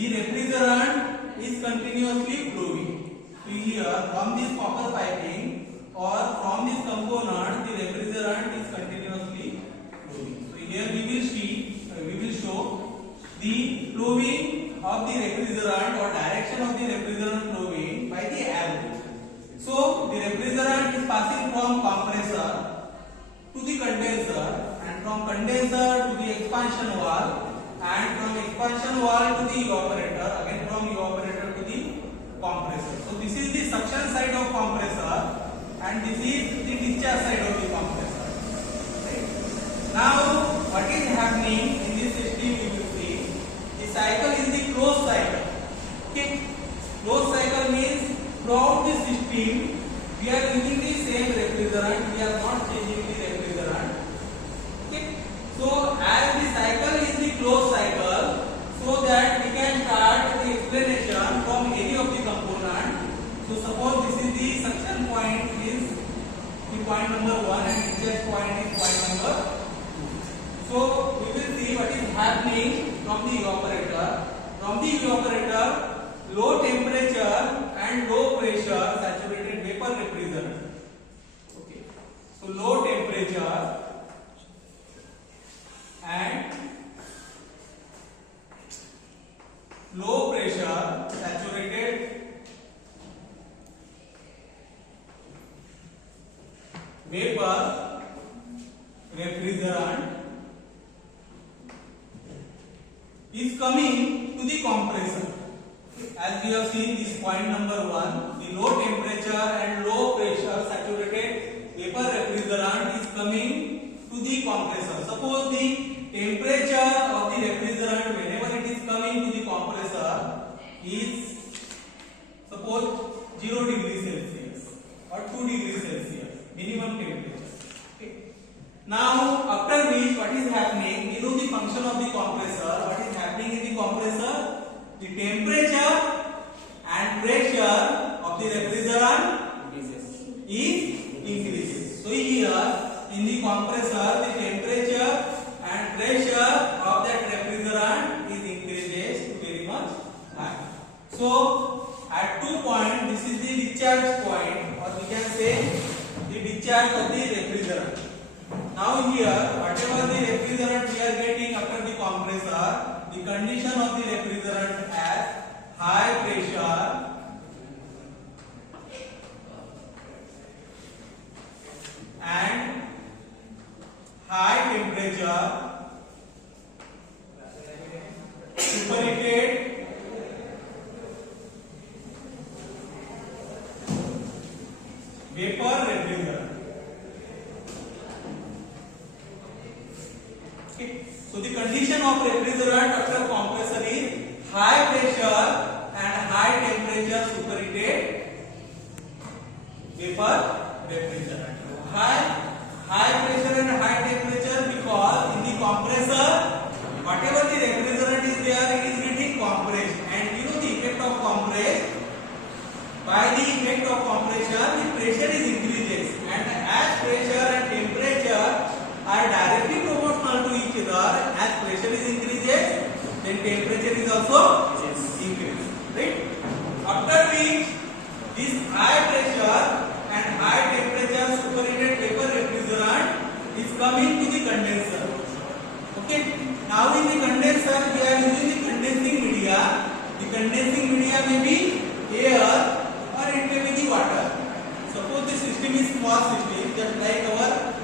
the refrigerant is continuously flowing. So here from this copper piping or from this component, the refrigerant is continuously flowing. So here we will show the flowing of the refrigerant or direction of the refrigerant flowing by the arrow. So the refrigerant is passing from compressor to the condenser, and from condenser to the expansion valve, and from expansion valve to the evaporator, again from evaporator to the compressor. So this is the suction side of compressor and this is the discharge side of the compressor. Right? Now what is happening in this system, you will see the cycle is the closed cycle. Okay, closed cycle means throughout the system we are using the same refrigerant, we are not changing the refrigerant. Okay, so as the cycle is the closed cycle, so that we can start the explanation from any of the component. So suppose this is the suction point is the point number 1 and discharge point is point number 2. So we will see what is happening from the evaporator. From the evaporator, low temperature and low pressure saturated vapor refrigerant. Okay, so low temperature and low pressure saturated vapor refrigerant is coming to the compressor. As we have seen, this point number 1, the low temperature and low pressure saturated vapor refrigerant is coming to the compressor. Suppose the temperature of the refrigerant whenever it is coming to the compressor is suppose 0 degrees Celsius or 2 degrees Celsius minimum temperature. Okay. Now after which what is happening, we know the function of the compressor. What is happening in the compressor? The temperature and pressure of the refrigerant is increases. So here in the compressor, the temperature and pressure of that refrigerant is increases very much high. So at 2 points, this is the discharge point, or we can say the discharge of the refrigerant. Now here, whatever the refrigerant we are getting after the compressor, the condition of the refrigerant as high pressure and high temperature superheated vapor refrigerant. Okay. So the condition of refrigerant after compressor is high pressure and high temperature superheated vapor refrigerant. High pressure and high temperature because in the compressor whatever the refrigerant is there, it is getting compressed, and you know the effect of compress. By the effect of compression, the pressure is increases, and as pressure and temperature are directly proportional to each other, as pressure is increases, then temperature is also increases. Right? After which this high pressure and high temperature superheated vapor refrigerant is coming to the condenser. Okay. Now in the condenser we are using the condensing media. The condensing media may be air or it may be the water. Suppose the system is small system, just like our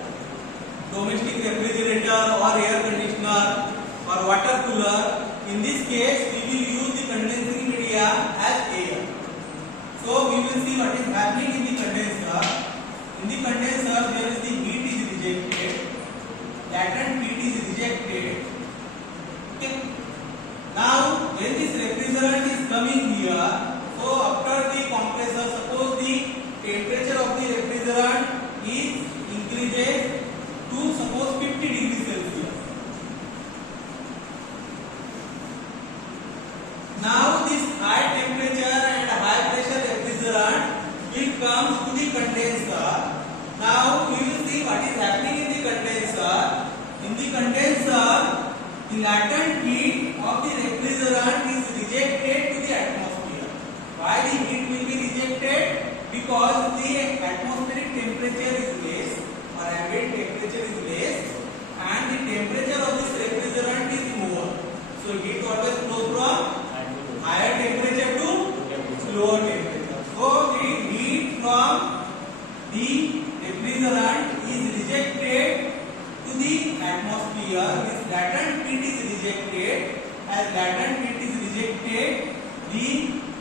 domestic refrigerator or air conditioner or water cooler. In this case we will use the condensing media as air. So we will see what is happening in the condenser. In the condenser there is the heat is rejected, latent heat is rejected. Okay. Now when this refrigerant is coming here, so after the compressor, suppose the temperature of the refrigerant is increases to suppose 50 degrees Celsius. Now this high temperature and high pressure refrigerant will come to the condenser. Now we will see what is happening in the condenser. In the condenser, the latent heat of the refrigerant is rejected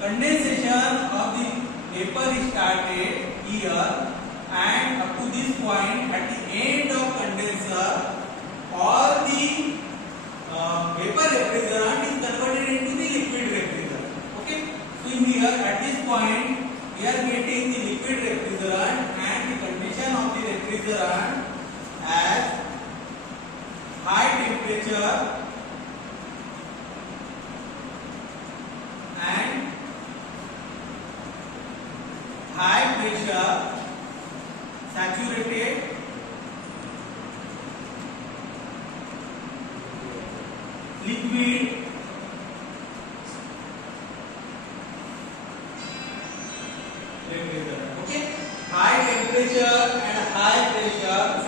condensation of the vapor is started here, and up to this point, at the end of condenser, all the vapor refrigerant is converted into the liquid refrigerant. Okay, so in here at this point we are getting the liquid refrigerant, and the condition of the refrigerant as high temperature and high pressure saturated liquid refrigerant. Okay, high temperature and high pressure